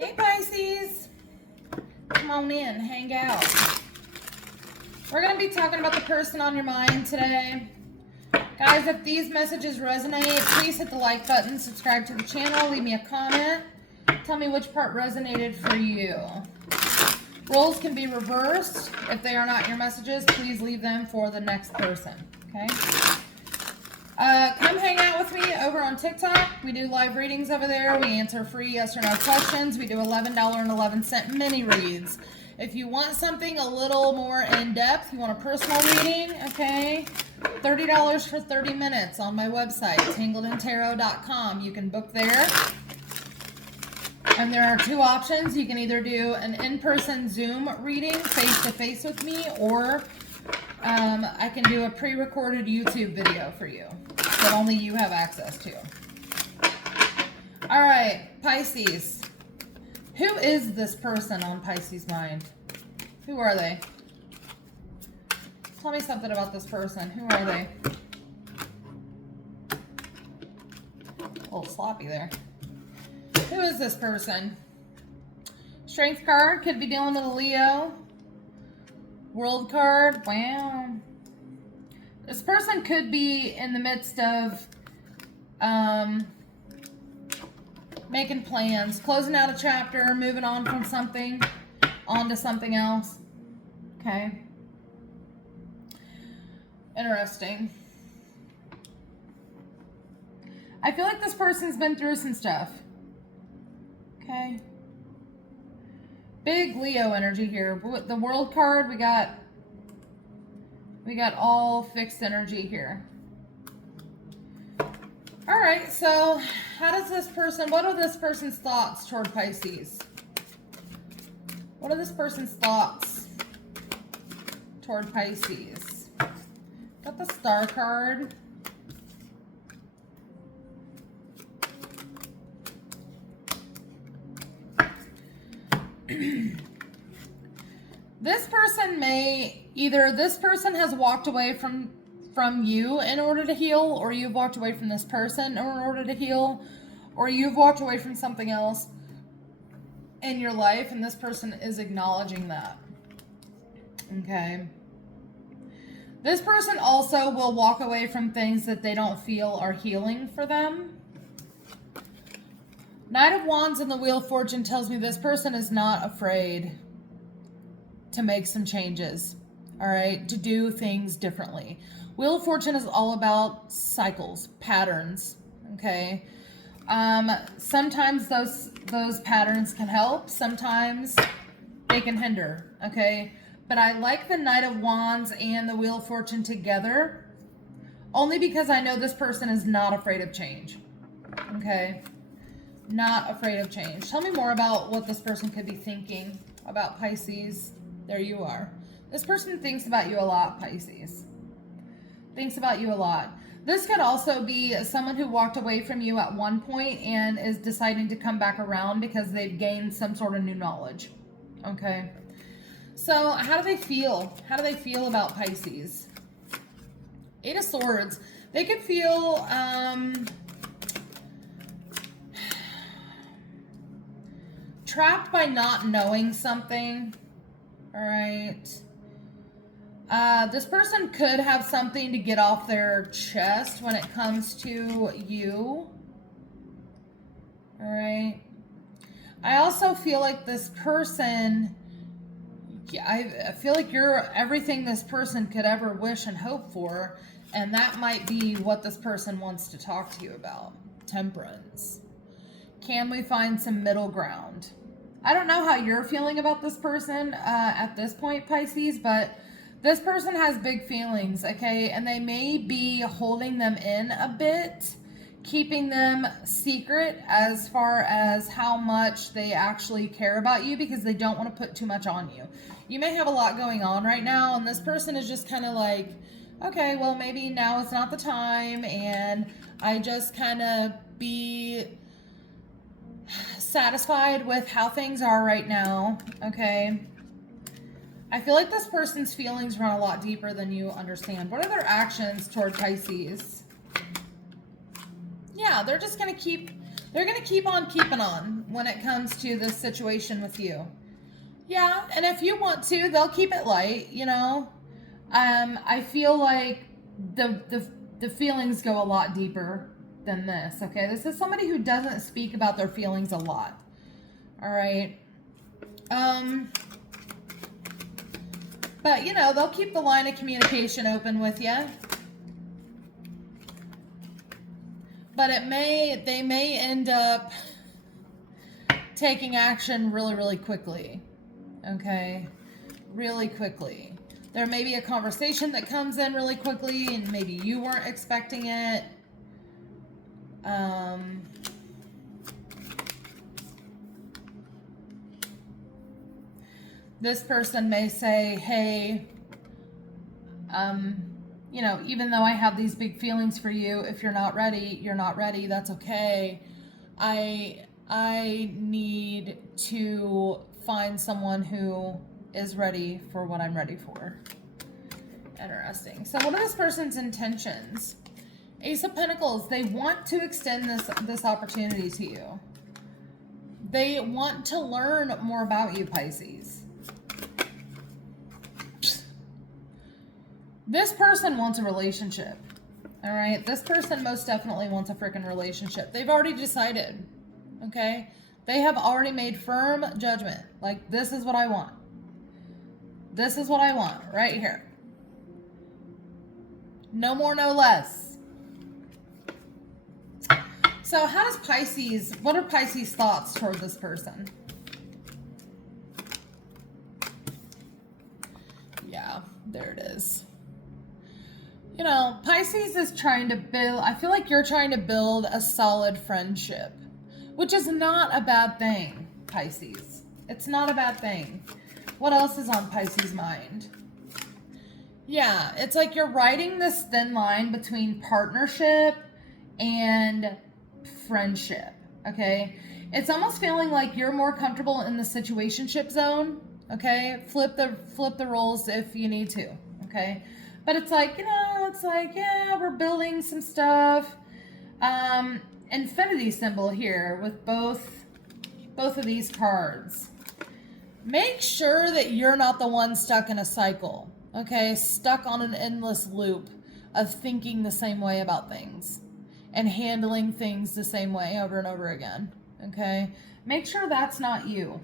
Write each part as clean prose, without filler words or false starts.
Hey Pisces, come on in, hang out. We're going to be talking about the person on your mind today. Guys, if these messages resonate, please hit the like button, subscribe to the channel, leave me a comment. Tell me which part resonated for you. Roles can be reversed. If they are not your messages, please leave them for the next person, okay? Come hang out with me over on TikTok. We do live readings over there. We answer free yes or no questions. We do $11.11 mini reads. If you want something a little more in-depth, you want a personal reading, okay, $30 for 30 minutes on my website, tangledintarot.com. You can book there. And there are two options. You can either do an in-person Zoom reading face-to-face with me, or I can do a pre-recorded YouTube video for you that only you have access to. All right, Pisces. Who is this person on Pisces' mind? Who are they? Tell me something about this person. Who are they? A little sloppy there. Who is this person? Strength card. Could be dealing with a Leo. World card. Wow. This person could be in the midst of making plans, closing out a chapter, moving on from something, on to something else. Okay. Interesting. I feel like this person's been through some stuff. Okay. Big Leo energy here. The World card, we got all fixed energy here. All right, so how does this person, what are this person's thoughts toward Pisces? What are this person's thoughts toward Pisces? Got the Star card. This person this person has walked away from you in order to heal, or you've walked away from this person in order to heal, or you've walked away from something else in your life, and this person is acknowledging that. Okay. This person also will walk away from things that they don't feel are healing for them. Knight of Wands and the Wheel of Fortune tells me this person is not afraid to make some changes, all right, to do things differently. Wheel of Fortune is all about cycles, patterns, okay? Sometimes those patterns can help, sometimes they can hinder, okay? But I like the Knight of Wands and the Wheel of Fortune together only because I know this person is not afraid of change, okay? Not afraid of change. Tell me more about what this person could be thinking about Pisces. There you are. This person thinks about you a lot, Pisces. Thinks about you a lot. This could also be someone who walked away from you at one point and is deciding to come back around because they've gained some sort of new knowledge. Okay. So how do they feel? How do they feel about Pisces? Eight of Swords. They could feel trapped by not knowing something. All right. This person could have something to get off their chest when it comes to you. All right. I also feel like this person, I feel like you're everything this person could ever wish and hope for, and that might be what this person wants to talk to you about. Temperance. Can we find some middle ground? I don't know how you're feeling about this person at this point, Pisces, but this person has big feelings, okay? And they may be holding them in a bit, keeping them secret as far as how much they actually care about you because they don't want to put too much on you. You may have a lot going on right now, and this person is just kind of like, okay, well, maybe now is not the time, and I just kind of be satisfied with how things are right now, okay? I feel like this person's feelings run a lot deeper than you understand. What are their actions toward Pisces? Yeah, they're just going to keep on keeping on. when it comes to this situation with you. Yeah, and if you want to, they'll keep it light, you know. I feel like the feelings go a lot deeper than this, okay? This is somebody who doesn't speak about their feelings a lot. All right. But, you know, they'll keep the line of communication open with you. But they may end up taking action really, really quickly. Okay? Really quickly. There may be a conversation that comes in really quickly and maybe you weren't expecting it. This person may say, hey, you know, even though I have these big feelings for you, if you're not ready, you're not ready. That's okay. I need to find someone who is ready for what I'm ready for. Interesting. So what are this person's intentions? Ace of Pentacles. They want to extend this opportunity to you. They want to learn more about you, Pisces. This person wants a relationship. All right? This person most definitely wants a freaking relationship. They've already decided. Okay? They have already made firm judgment. Like, this is what I want. This is what I want right here. No more, no less. So how does Pisces, what are Pisces' thoughts toward this person? Yeah, there it is. You know, Pisces is trying to build, I feel like you're trying to build a solid friendship, which is not a bad thing, Pisces. It's not a bad thing. What else is on Pisces' mind? Yeah, it's like you're riding this thin line between partnership and friendship, okay? It's almost feeling like you're more comfortable in the situationship zone, okay? Flip the roles if you need to, okay? But it's like, you know, it's like, yeah, we're building some stuff. Infinity symbol here with both of these cards. Make sure that you're not the one stuck in a cycle, okay? Stuck on an endless loop of thinking the same way about things and handling things the same way over and over again, okay? Make sure that's not you.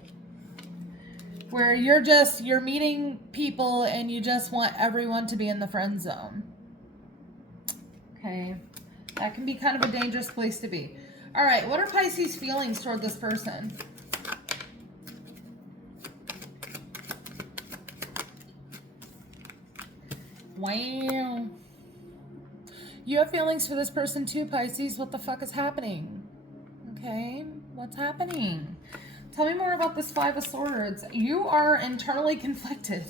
Where you're meeting people and you just want everyone to be in the friend zone. Okay. That can be kind of a dangerous place to be. All right. What are Pisces' feelings toward this person? Wow. You have feelings for this person too, Pisces. What the fuck is happening? Okay. What's happening? Tell me more about this Five of Swords. You are internally conflicted.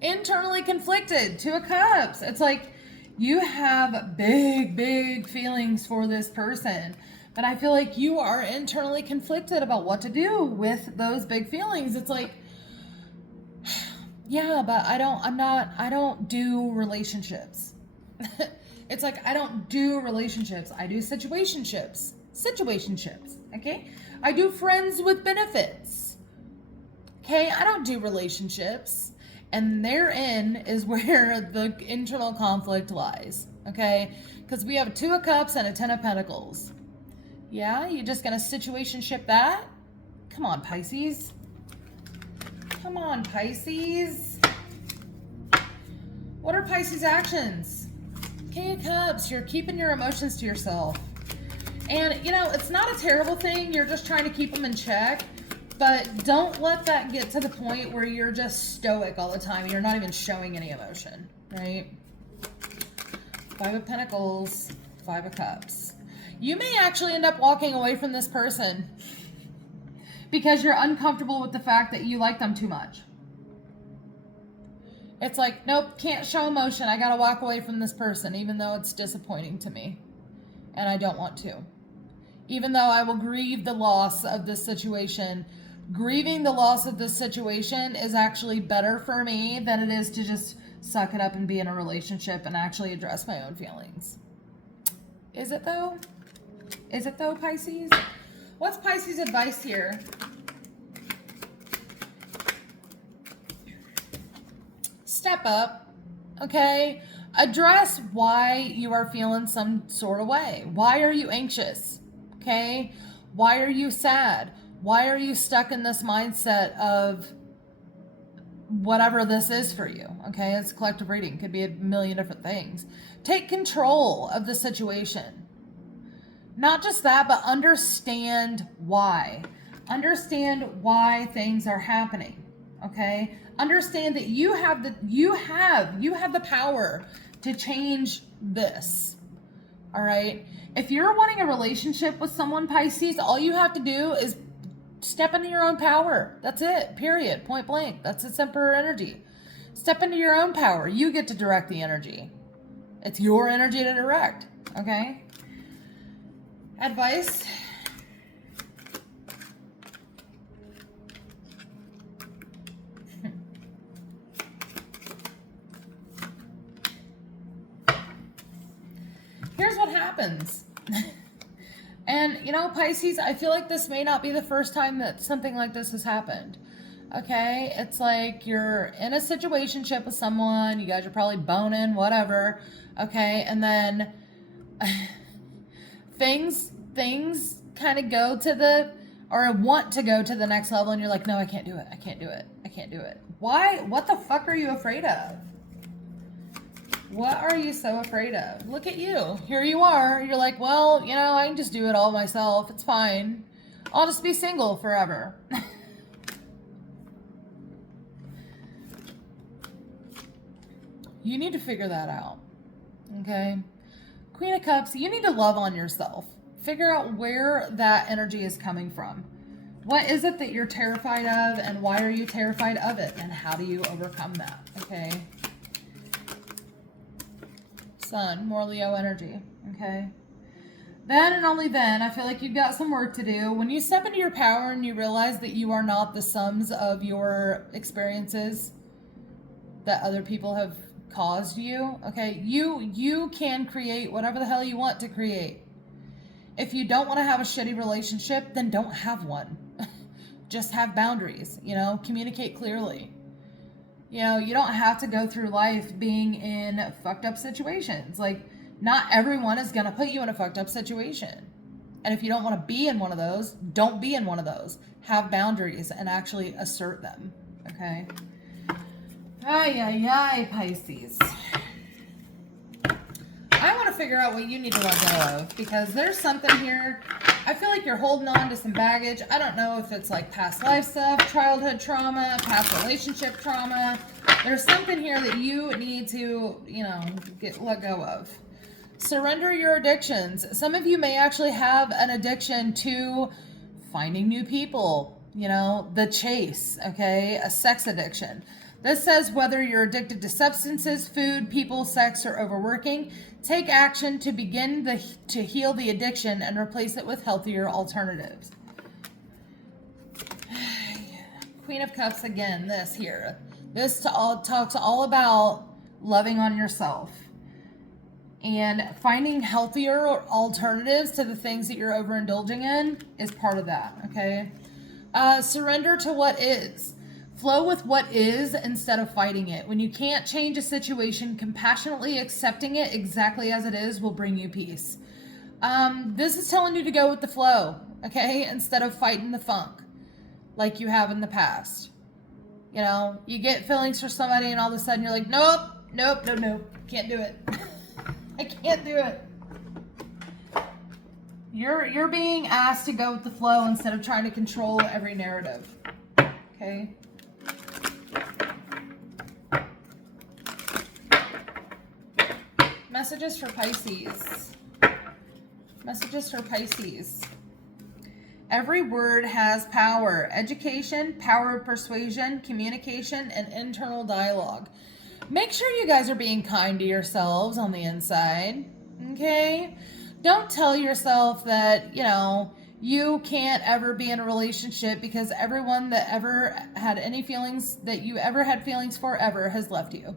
Internally conflicted. Two of Cups. It's like you have big, big feelings for this person. But I feel like you are internally conflicted about what to do with those big feelings. It's like, yeah, but I don't do relationships. It's like, I don't do relationships. I do situationships. Situationships. Okay? I do friends with benefits. Okay, I don't do relationships. And therein is where the internal conflict lies. Okay, because we have a Two of Cups and a Ten of Pentacles. Yeah, you just gonna situationship that? Come on, Pisces. Come on, Pisces. What are Pisces' actions? King of Cups, you're keeping your emotions to yourself. And, you know, it's not a terrible thing. You're just trying to keep them in check. But don't let that get to the point where you're just stoic all the time. You're not even showing any emotion, right? Five of Pentacles, Five of Cups. You may actually end up walking away from this person because you're uncomfortable with the fact that you like them too much. It's like, nope, can't show emotion. I gotta walk away from this person, even though it's disappointing to me. And I don't want to. Even though I will grieve the loss of this situation, grieving the loss of this situation is actually better for me than it is to just suck it up and be in a relationship and actually address my own feelings. Is it though? Is it though, Pisces? What's Pisces advice here? Step up, okay? Address why you are feeling some sort of way. Why are you anxious? Okay? Why are you sad? Why are you stuck in this mindset of whatever this is for you? Okay? It's collective reading. Could be a million different things. Take control of the situation. Not just that, but understand why. Understand why things are happening. Okay? Understand that you have the power to change this. All right? If you're wanting a relationship with someone, Pisces, all you have to do is step into your own power. That's it. Period. Point blank. That's its Emperor energy. Step into your own power. You get to direct the energy. It's your energy to direct. Okay? Advice. Here's what happens. And, you know, Pisces, I feel like this may not be the first time that something like this has happened. Okay? It's like you're in a situationship with someone. You guys are probably boning, whatever. Okay? And then things kind of go to the, or want to go to the next level, and you're like, no, I can't do it. I can't do it. I can't do it. Why? What the fuck are you afraid of? What are you so afraid of? Look at you. Here you are. You're like, well, you know, I can just do it all myself. It's fine. I'll just be single forever. You need to figure that out. Okay? Queen of Cups, you need to love on yourself. Figure out where that energy is coming from. What is it that you're terrified of, and why are you terrified of it? And how do you overcome that? Okay? Sun, more Leo energy. Okay? Then and only then, I feel like you've got some work to do. When you step into your power and you realize that you are not the sums of your experiences that other people have caused you, okay? You can create whatever the hell you want to create. If you don't want to have a shitty relationship, then don't have one. Just have boundaries, you know? Communicate clearly. You know, you don't have to go through life being in fucked up situations. Like, not everyone is going to put you in a fucked up situation. And if you don't want to be in one of those, don't be in one of those. Have boundaries and actually assert them, okay? Ay, Pisces. I want to figure out what you need to let go of, because there's something here. I feel like you're holding on to some baggage. I don't know if it's like past life stuff, childhood trauma, past relationship trauma. There's something here that you need to, you know, let go of. Surrender your addictions. Some of you may actually have an addiction to finding new people, you know, the chase, okay? A sex addiction. This says whether you're addicted to substances, food, people, sex, or overworking, take action to begin to heal the addiction and replace it with healthier alternatives. Queen of Cups again, this here. This talks all about loving on yourself and finding healthier alternatives to the things that you're overindulging in is part of that, okay? Surrender to what is. Flow with what is instead of fighting it. When you can't change a situation, compassionately accepting it exactly as it is will bring you peace. This is telling you to go with the flow, okay? Instead of fighting the funk like you have in the past. You know, you get feelings for somebody and all of a sudden you're like, nope, can't do it. I can't do it. You're being asked to go with the flow instead of trying to control every narrative, okay? Messages for Pisces. Messages for Pisces. Every word has power. Education, power of persuasion, communication, and internal dialogue. Make sure you guys are being kind to yourselves on the inside. Okay? Don't tell yourself that, you know, you can't ever be in a relationship because everyone that ever had any feelings that you ever had feelings for ever has left you.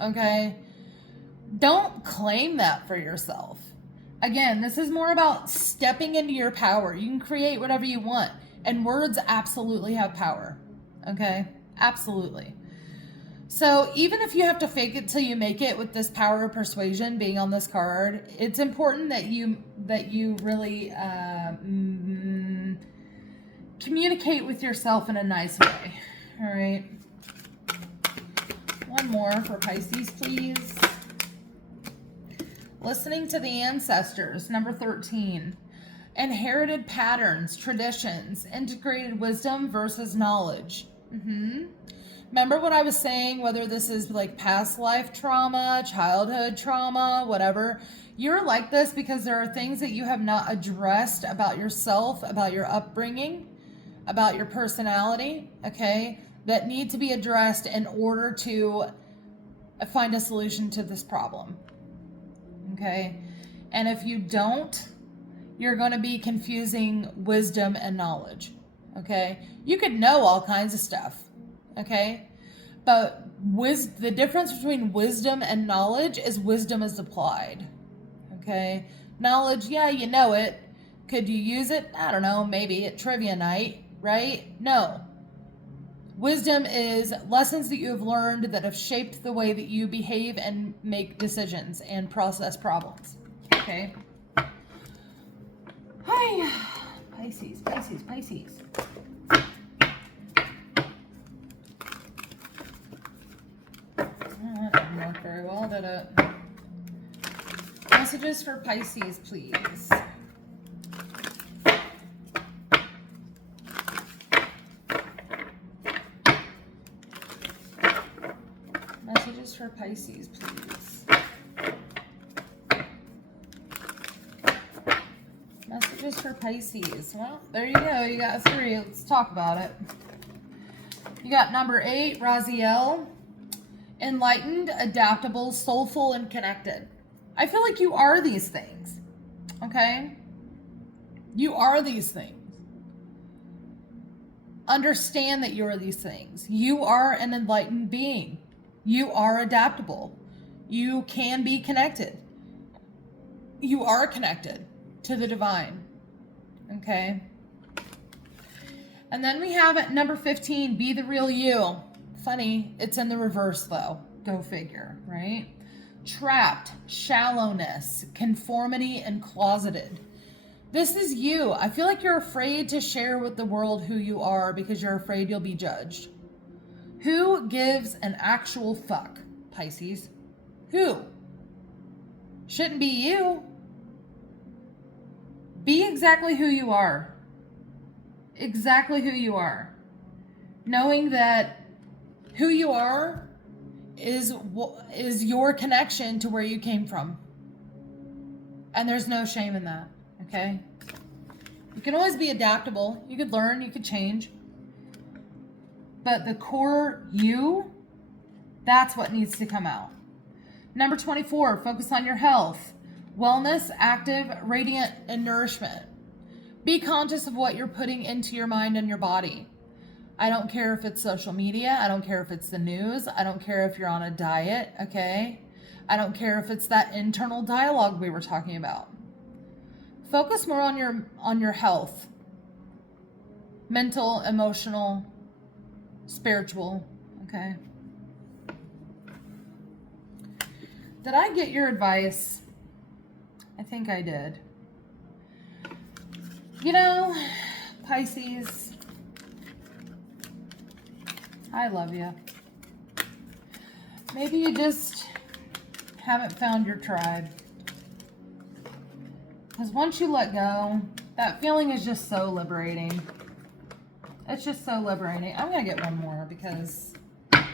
Okay? Don't claim that for yourself. Again, this is more about stepping into your power. You can create whatever you want. And words absolutely have power. Okay? Absolutely. So even if you have to fake it till you make it with this power of persuasion being on this card, it's important that you really communicate with yourself in a nice way. All right. One more for Pisces, please. Listening to the ancestors, number 13. Inherited patterns, traditions, integrated wisdom versus knowledge. Remember what I was saying, whether this is like past life trauma, childhood trauma, whatever. You're like this because there are things that you have not addressed about yourself, about your upbringing, about your personality, okay, that need to be addressed in order to find a solution to this problem. Okay, and if you don't, you're going to be confusing wisdom and knowledge. Okay, you could know all kinds of stuff. Okay, but the difference between wisdom and knowledge is wisdom is applied. Okay, knowledge, yeah, you know it. Could you use it? I don't know, maybe at trivia night, right? No. Wisdom is lessons that you have learned that have shaped the way that you behave and make decisions and process problems. Okay? Hi. Pisces, Pisces, Pisces. That didn't work very well, did it? Messages for Pisces, please. Messages for Pisces, please. Messages for Pisces. Well, there you go. You got 3. Let's talk about it. You got number 8, Raziel. Enlightened, adaptable, soulful, and connected. I feel like you are these things. Okay? You are these things. Understand that you are these things. You are an enlightened being. You are adaptable. You can be connected. You are connected to the divine. Okay? And then we have at number 15, be the real you. Funny, it's in the reverse though. Go figure, right? Trapped, shallowness, conformity, and closeted. This is you. I feel like you're afraid to share with the world who you are because you're afraid you'll be judged. Who gives an actual fuck, Pisces? Who? Shouldn't be you. Be exactly who you are. Exactly who you are. Knowing that who you are is your connection to where you came from. And there's no shame in that, okay? You can always be adaptable. You could learn, you could change. But the core you, that's what needs to come out. Number 24, focus on your health. Wellness, active, radiant, and nourishment. Be conscious of what you're putting into your mind and your body. I don't care if it's social media. I don't care if it's the news. I don't care if you're on a diet, okay? I don't care if it's that internal dialogue we were talking about. Focus more on your health. Mental, emotional, spiritual, okay? Did I get your advice? I think I did. You know, Pisces, I love you. Maybe you just haven't found your tribe. Because once you let go, that feeling is just so liberating. It's just so liberating. I'm going to get one more because, I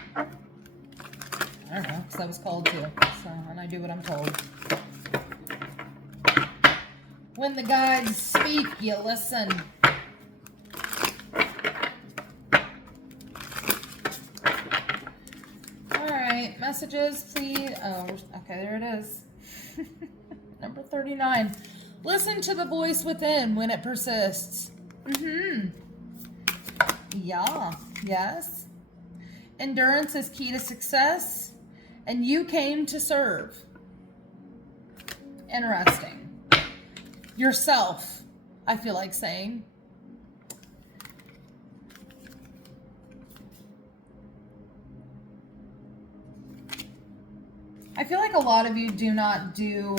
don't know, because I was called to. So, and I do what I'm told. When the guides speak, you listen. All right, messages, please. Oh, okay, there it is. Number 39. Listen to the voice within when it persists. Yeah, yes. Endurance is key to success, and you came to serve. Interesting. yourself, I feel like saying. I feel like a lot of you do not do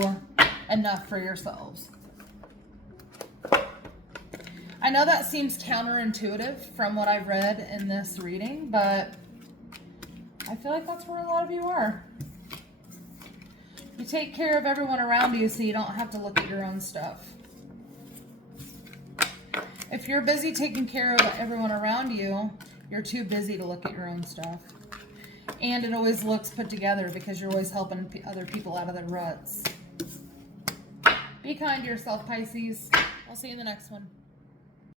enough for yourselves. I know that seems counterintuitive from what I've read in this reading, but I feel like that's where a lot of you are. You take care of everyone around you so you don't have to look at your own stuff. If you're busy taking care of everyone around you, you're too busy to look at your own stuff. And it always looks put together because you're always helping other people out of their ruts. Be kind to yourself, Pisces. I'll see you in the next one.